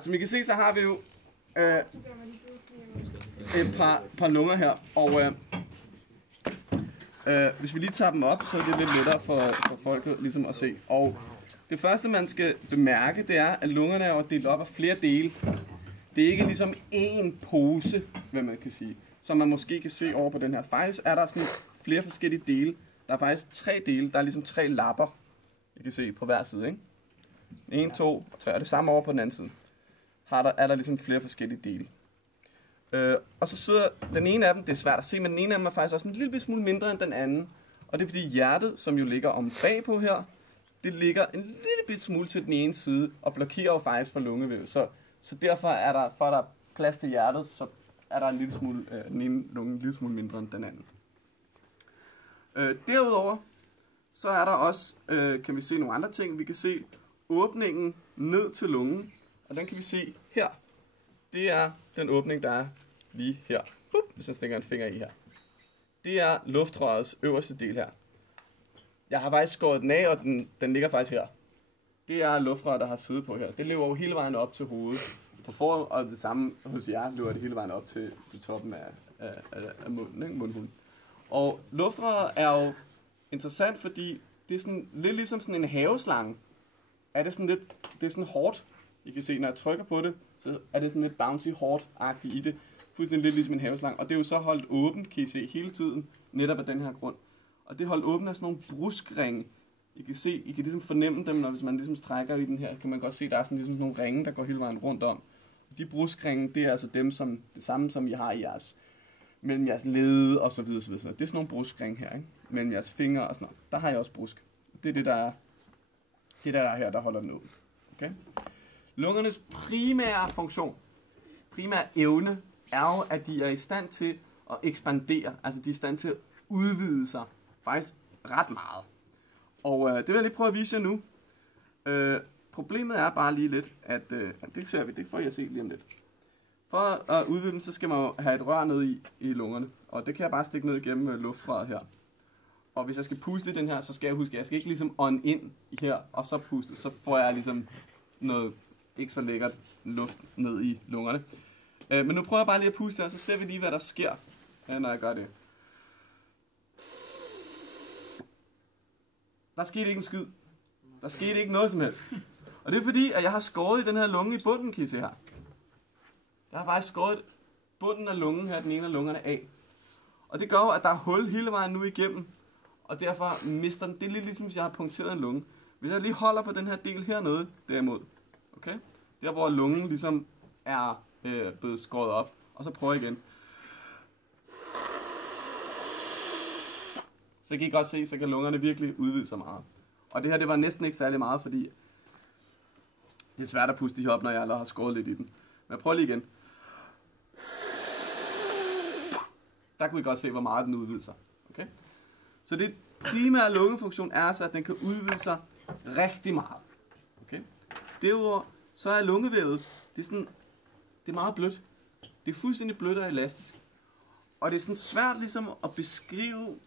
Som I kan se, så har vi jo et par lunger her, og hvis vi lige tager dem op, så er det lidt lettere for folket ligesom at se. Og det første, man skal bemærke, det er, at lungerne er delt op af flere dele. Det er ikke ligesom én pose, hvad man kan sige, som man måske kan se over på den her. Faktisk er der sådan flere forskellige dele. Der er faktisk 3 dele. Der er ligesom 3 lapper, I kan se på hver side, ikke? 1, 2 og 3, og det samme over på den anden side. Er der ligesom flere forskellige dele. Og så sidder den ene af dem, det er svært at se, men den ene af dem er faktisk også en lille smule mindre end den anden. Og det er fordi hjertet, som jo ligger om bagpå her, det ligger en lille smule til den ene side, og blokerer jo faktisk for lungevæv. Så derfor er der, for at der er plads til hjertet, så er der en lille smule, den ene lunge en lille smule mindre end den anden. Derudover, så er der også, kan vi se nogle andre ting. Vi kan se åbningen ned til lungen, og den kan vi se her. Det er den åbning, der er lige her. Hvis jeg stikker en finger i her. Det er luftrørets øverste del her. Jeg har faktisk skåret den af, og den ligger faktisk her. Det er luftrøret, der har siddet på her. Det løber jo hele vejen op til hovedet. På foran, og det samme hos jer løber det hele vejen op til toppen af munden, ikke? Mundhulen. Og luftrøret er jo interessant, fordi det er sådan lidt ligesom sådan en haveslange. Det er sådan hårdt. I kan se, når jeg trykker på det, så er det sådan lidt bouncy hårdt-agtigt i det. Fuldstændig lidt ligesom en haveslange. Og det er jo så holdt åbent, kan I se, hele tiden, netop af den her grund. Og det er holdt åbent af sådan nogle bruskringe. I kan ligesom fornemme dem, når hvis man ligesom strækker i den her, kan man godt se, der er sådan ligesom nogle ringe, der går hele vejen rundt om. De bruskringe, det er altså dem, som det samme, som I har i jeres, mellem jeres lede og så videre, så videre. Det er sådan nogle bruskringe her, ikke? Mellem jeres fingre og sådan noget. Der har jeg også brusk. Det er det, der er her, der holder den åben. Okay? Lungernes primære funktion, primære evne, er jo, at de er i stand til at ekspandere. Altså, de er i stand til at udvide sig. Faktisk ret meget. Og det vil jeg lige prøve at vise jer nu. Problemet er bare lige lidt, at det ser vi, det får jeg se lige om lidt. For at udvide dem, så skal man jo have et rør ned i lungerne. Og det kan jeg bare stikke ned igennem luftrøret her. Og hvis jeg skal puste i den her, så skal jeg huske, at jeg skal ikke ligesom ånde ind her, og så puste. Så får jeg ligesom noget ikke så lækkert luft ned i lungerne. Men nu prøver jeg bare lige at puste her, så ser vi lige, hvad der sker, når jeg gør det. Der skete ikke en skid. Der skete ikke noget som helst. Og det er fordi, at jeg har skåret i den her lunge i bunden, kan I se her. Jeg har faktisk skåret bunden af lungen her, den ene af lungerne af. Og det gør jo, at der er hul hele vejen nu igennem. Og derfor mister den. Det er lidt ligesom, hvis jeg har punkteret en lunge. Hvis jeg lige holder på den her del hernede, derimod. Okay? Der hvor lungen ligesom er blevet skåret op. Og så prøver jeg igen. Så kan I godt se, så kan lungerne virkelig udvide sig meget. Og det her, det var næsten ikke særlig meget, fordi det er svært at puste de her op, når jeg allerede har skåret lidt i den. Men jeg prøver lige igen. Der kunne I godt se, hvor meget den udvider sig. Okay? Så det primære lungefunktion er altså, at den kan udvide sig rigtig meget. Okay? Derudover, så er lungevævet, det er meget blødt. Det er fuldstændig blødt og elastisk. Og det er sådan svært ligesom at beskrive.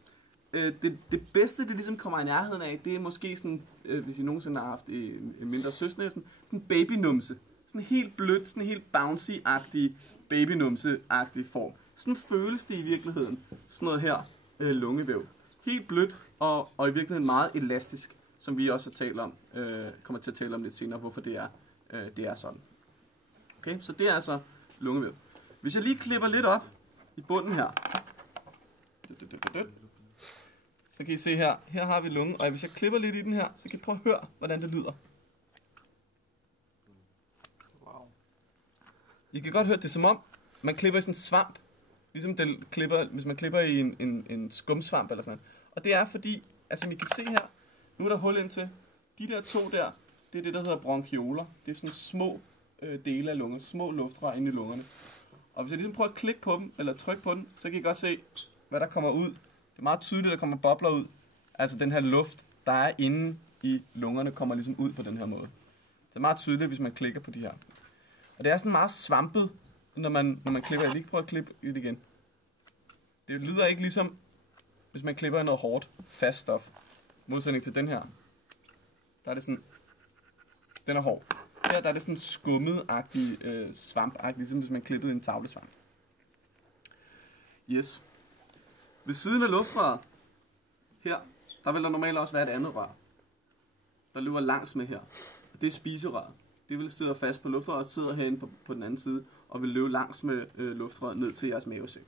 Det bedste, det ligesom kommer i nærheden af, det er måske sådan, hvis I nogensinde har haft en mindre søskende, sådan en babynumse. Sådan helt blødt, sådan helt bouncy-agtig, babynumse-agtig form. Sådan føles det i virkeligheden, sådan noget her lungevæv. Helt blødt og i virkeligheden meget elastisk, som vi også har talt om, kommer til at tale om lidt senere, hvorfor det er sådan. Okay, så det er altså lungevæv. Hvis jeg lige klipper lidt op i bunden her, så kan I se her, her har vi lungen, og hvis jeg klipper lidt i den her, så kan I prøve at høre, hvordan det lyder. Wow. I kan godt høre det, som om man klipper i sådan en svamp, ligesom det klipper, hvis man klipper i en skumsvamp eller sådan noget. Og det er fordi, altså som I kan se her, nu er der hul ind til, de der 2 der, det er det, der hedder bronchioler. Det er sådan små dele af lungerne, små luftrør inde i lungerne. Og hvis jeg ligesom prøver at klikke på dem, eller trykke på den, så kan I godt se, hvad der kommer ud. Det er meget tydeligt, at der kommer bobler ud. Altså den her luft, der er inde i lungerne, kommer ligesom ud på den her måde. Det er meget tydeligt, hvis man klikker på de her. Og det er sådan meget svampet, når man klipper. Jeg lige prøve at klippe det igen. Det lyder ikke ligesom, hvis man klipper i noget hårdt, fast stof. Modsætning til den her. Der er det sådan, den er hård. Her der er det sådan skummet-agtig, svamp-agtig, ligesom hvis man klippede en tavlesvamp. Yes. Ved siden af luftrøret, her, der vil der normalt også være et andet rør, der løber langs med her. Og det er spiserøret. Det vil sidde fast på luftrøret og sidder herinde på den anden side, og vil løbe langs med luftrøret ned til jeres mavesæk.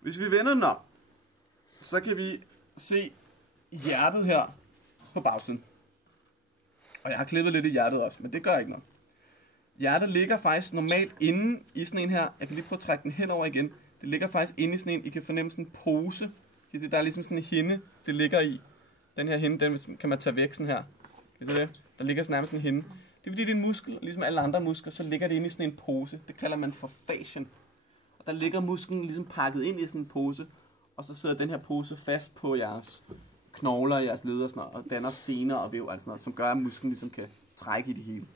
Hvis vi vender den op, så kan vi se hjertet her på bagsiden. Og jeg har klippet lidt i hjertet også, men det gør ikke noget. Hjertet ligger faktisk normalt inde i sådan en her. Jeg kan lige prøve at trække den henover igen. Det ligger faktisk inde i sådan en, I kan fornemme sådan en pose. Der er ligesom sådan en hinde, det ligger i. Den her hinde, den kan man tage væk sådan her. Kan I se det? Der ligger sådan nærmest sådan en hinde. Det er fordi det er en muskel, ligesom alle andre muskler, så ligger det inde i sådan en pose. Det kalder man for fascien. Og der ligger musklen ligesom pakket ind i sådan en pose, og så sidder den her pose fast på jeres knogler, jeres led og sådan noget, og danner sener og væv og sådan noget, som gør, at musklen ligesom kan trække i det hele.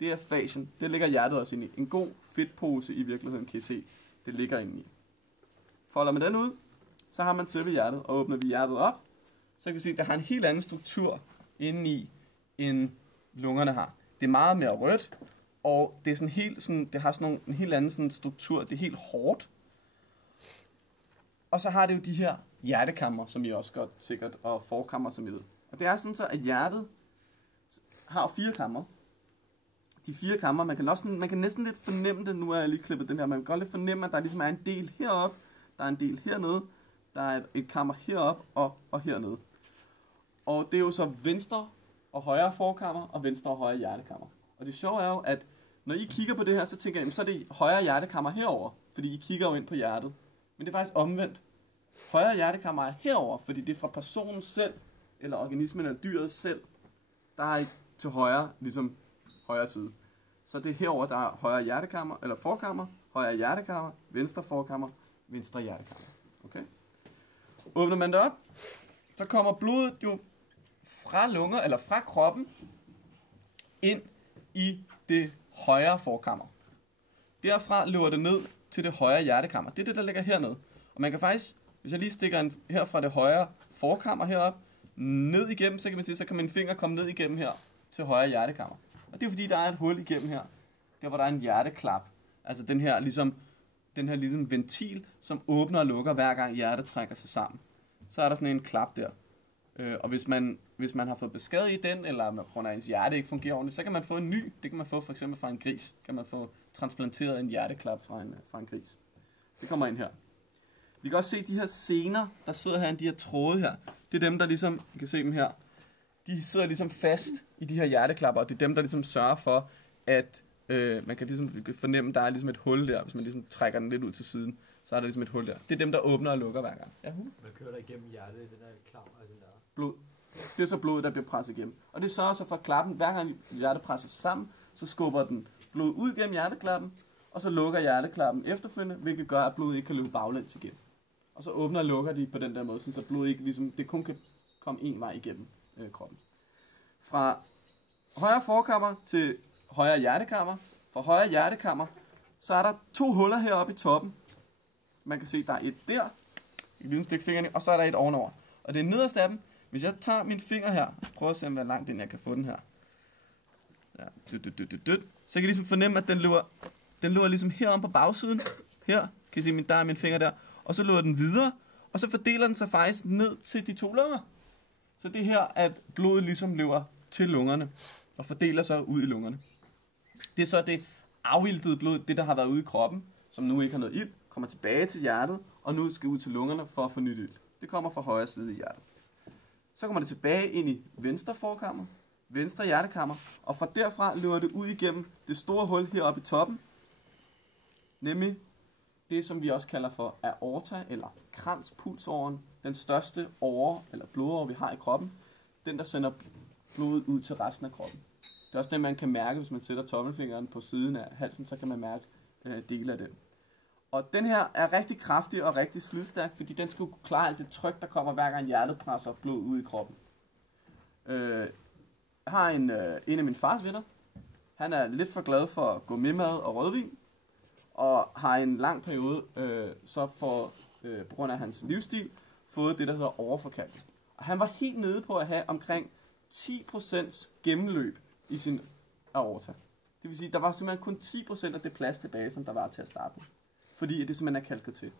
Det er fascien. Det ligger hjertet også inde i. En god fedtpose i virkeligheden, kan I se. Det ligger inde i. Folder man den ud, så har man selve hjertet, og åbner vi hjertet op, så kan vi se, at der har en helt anden struktur inde i, end lungerne har. Det er meget mere rødt, og det er sådan helt sådan, det har sådan en helt anden sådan struktur. Det er helt hårdt. Og så har det jo de her hjertekammer, som I også godt sikkert, og forkammer, som I ved. Og det er sådan så, at hjertet har 4 kammer. De 4 kammer, man kan næsten lidt fornemme det, nu er jeg lige klippet den her, man kan godt lidt fornemme, at der ligesom er en del heroppe, der er en del hernede, der er et kammer heroppe og hernede. Og det er jo så venstre og højre forkammer, og venstre og højre hjertekammer. Og det sjove er jo, at når I kigger på det her, så tænker jeg, så er det højre hjertekammer herover, fordi I kigger jo ind på hjertet. Men det er faktisk omvendt. Højre hjertekammer er herover, fordi det er fra personen selv, eller organismen eller dyret selv, der er til højre, ligesom højre side. Så det er herover, der er højre hjertekammer, eller forkammer, højre hjertekammer, venstre forkammer, venstre hjertekammer. Okay? Åbner man det op, så kommer blodet jo fra lunger, eller fra kroppen, ind i det højre forkammer. Derfra løber det ned til det højre hjertekammer. Det er det, der ligger hernede. Og man kan faktisk, hvis jeg lige stikker en her fra det højre forkammer herop, ned igennem, så kan man se, så kan min finger komme ned igennem her til højre hjertekammer. Og det er fordi, der er et hul igennem her, der hvor der er en hjerteklap. Altså den her ligesom ventil, som åbner og lukker hver gang hjertet trækker sig sammen. Så er der sådan en klap der. Og hvis man har fået beskade i den, eller på grund af ens hjerte ikke fungerer ordentligt, så kan man få en ny. Det kan man få for eksempel fra en gris. Kan man få transplanteret en hjerteklap fra en gris. Det kommer ind her. Vi kan også se de her sener, der sidder her, de her tråde her. Det er dem, der ligesom, I kan se dem her, de sidder ligesom fast i de her hjerteklapper, og det er dem, der ligesom sørger for, at man kan ligesom fornemme, der er ligesom et hul der, hvis man ligesom trækker den lidt ud til siden, så er der ligesom et hul der. Det er dem, der åbner og lukker hver gang. Ja, Hvad kører der igennem hjertet i den der klap og den der? Blod. Det er så blodet, der bliver presset igennem. Og det sørger så for klappen, hver gang hjertet presser sig sammen, så skubber den blod ud gennem hjerteklappen, og så lukker hjerteklappen efterfølgende, hvilket gør, at blodet ikke kan løbe baglæns igennem. Og så åbner og lukker de på den der måde, så blodet ikke ligesom, det kun kan komme en vej igennem kroppen. Fra højre forkammer til højre hjertekammer. Fra højre hjertekammer, så er der 2 huller heroppe i toppen. Man kan se, der er et der, i lille stykke fingrene, og så er der et ovenover. Og det er nederst af dem. Hvis jeg tager min finger her, prøver at se, hvor langt ind jeg kan få den her. Ja, så kan jeg ligesom fornemme, at den løber ligesom herom på bagsiden. Her, kan I se, der er min finger der. Og så løber den videre, og så fordeler den sig faktisk ned til de 2 lunger. Så det er her, at blodet ligesom løber til lungerne, og fordeler sig ud i lungerne. Det er så det afiltede blod, det der har været ude i kroppen, som nu ikke har noget ild, kommer tilbage til hjertet, og nu skal ud til lungerne for at få nyt ild. Det kommer fra højre side i hjertet. Så kommer det tilbage ind i venstre forkammer, venstre hjertekammer, og fra derfra løber det ud igennem det store hul heroppe i toppen, nemlig det, som vi også kalder for aorta, eller kranspulsåren, den største åre, eller blodåre, vi har i kroppen, den, der sender blodet ud til resten af kroppen. Det er også det, man kan mærke, hvis man sætter tommelfingeren på siden af halsen, så kan man mærke dele af den. Og den her er rigtig kraftig og rigtig slidstærk, fordi den skal kunne klare alt det tryk, der kommer hver gang hjertet presser blod ud i kroppen. Jeg har en af min fars venner. Han er lidt for glad for gourmetmad og rødvin, og har i en lang periode, på grund af hans livsstil, fået det, der hedder overforkalkning. Og han var helt nede på at have omkring 10% gennemløb i sin af aorta. Det vil sige, der var simpelthen kun 10% af det plads tilbage, som der var til at starte med. Fordi det simpelthen er kalket til.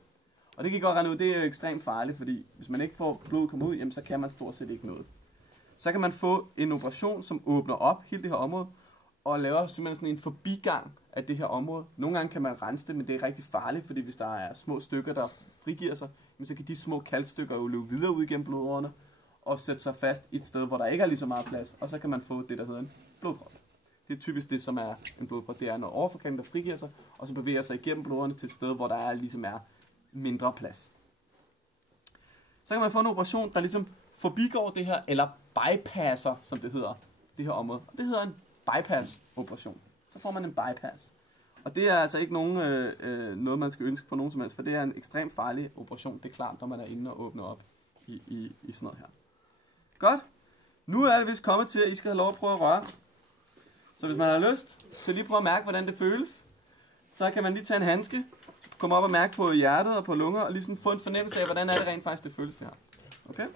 Og det kan I godt regne ud, det er ekstremt farligt, fordi hvis man ikke får blodet komme ud, jamen, så kan man stort set ikke noget. Så kan man få en operation, som åbner op hele det her område, og laver simpelthen sådan en forbigang af det her område. Nogle gange kan man rense det, men det er rigtig farligt, fordi hvis der er små stykker, der frigiver sig, så kan de små kalkstykker jo løbe videre ud gennem blodårerne og sætte sig fast i et sted, hvor der ikke er lige så meget plads, og så kan man få det, der hedder en blodprop. Det er typisk det, som er en blodprop. Det er noget overforkalkning, der frigiver sig, og så bevæger sig igennem blodårene til et sted, hvor der ligesom er mindre plads. Så kan man få en operation, der ligesom forbigår det her, eller bypasser, som det hedder, det her område. Og det hedder en bypass-operation. Så får man en bypass. Og det er altså ikke noget, man skal ønske på nogen som helst, for det er en ekstremt farlig operation. Det er klart, når man er inde og åbner op i sådan noget her. Godt. Nu er det vist kommet til, at I skal have lov at prøve at røre. Så hvis man har lyst, så lige prøve at mærke, hvordan det føles. Så kan man lige tage en handske, komme op og mærke på hjertet og på lunger, og ligesom få en fornemmelse af, hvordan er det rent faktisk, det føles det her. Okay?